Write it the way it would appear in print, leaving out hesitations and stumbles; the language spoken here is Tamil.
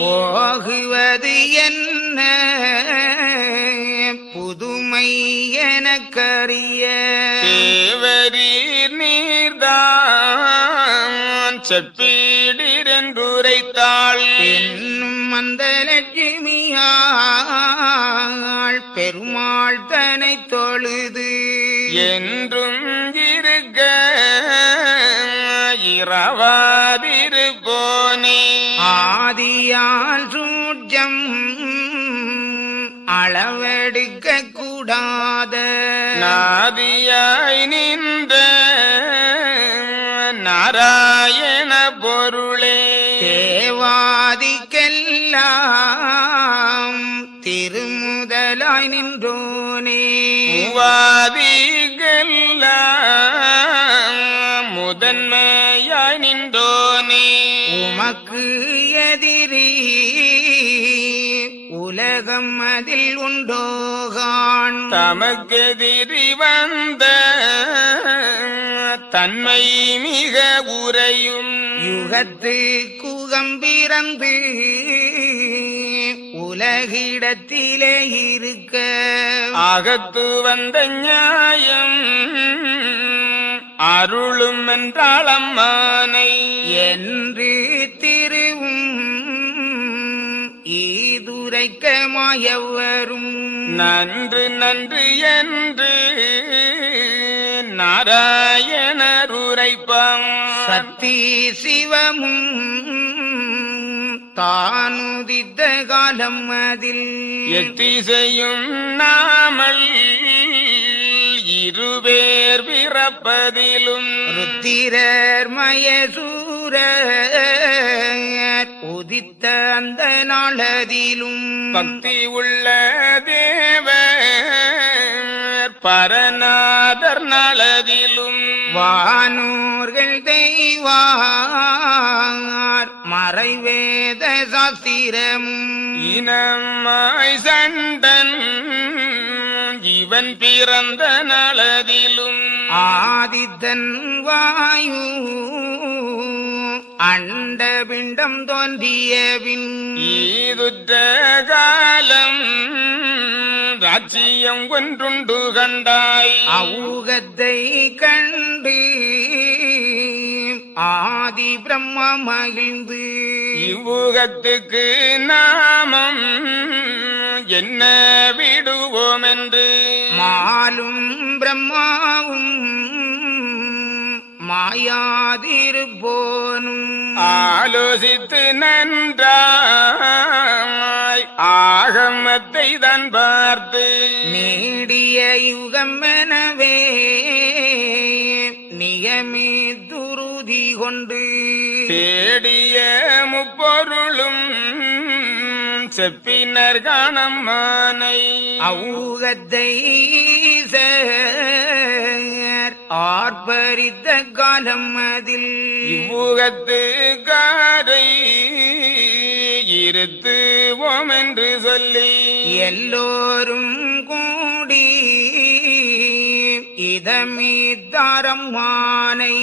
போகுவது என்ன புதுமை எனக்கறிய தேவரீர் நீர்தான் செப்பீடிரென்றுரைத்தாள். என்னும் அந்த லட்சுமியாள் பெருமாள் தனை தொழுது என்றும் இருக்க இரவாதிருப்போனே. ஆதியால் சூட்சம் அளவெடுக்க கூடாத நாதியாய் நின்ற நாராயண பொருளே. தேவாதிக்கெல்லாம் திருமுதலாய் நின்றோனே மூவாதிகெல்லாம் முதன்மையாய் நின்றோனே. உமக்கு எதிரி உலகம் அதில் உண்டோகான் தமக்கெதிரி வந்த தன்மை மிக உரையும் யுகத்து குகம்பிறந்து உலகிடத்திலே இருக்க அகத்து வந்த நியாயம் அருளும் என்றாளம்மானை என்று திருவும் ஈதுரைக்க மாயவரும் நன்று நன்று என்று நாராயணர் உரைப்பான். சக்தி சிவமும் தானுதித்த காலம் அதில் எத்திசையும் நாமல் இருவேர் பிறப்பதிலும் ருத்திரர் மயசூரர் உதித்த அந்த நாளதிலும் பக்தி உள்ள தேவர் பரநாதர் நலதிலும் வானூர்கள் தெய்வார் மறைவேத சாஸ்திரமும் இனமாய் சண்டன் இவன் பிறந்த நலதிலும் ஆதித்தன் வாயு அண்டபிண்டம் தோன்றியவின் ஈதுற்ற காலம் ராஜ்யம் ஒன்றுண்டு கண்டாய். அவுகத்தை கண்டு ஆதி பிரம்மா மகிழ்ந்து இவ்வுகத்துக்கு நாமம் என்ன விடுவோம் என்று மாலும் பிரம்மாவும் மாயாதிருப்போனும் ஆலோசித்து நன்றாய் ஆகமத்தை தான் பார்த்து நீடிய யுகம் எனவே நியமித்துருதி கொண்டு தேடிய முப்பொருளும் செப்பினர் காணம்மானை. அவுகத்தை ஆர்ப்பரித்த காலம் அதில் இவ்வுகத்து காரை இருத்துவோம் என்று சொல்லி எல்லோரும் கூடி இதமித்தாரம்மானை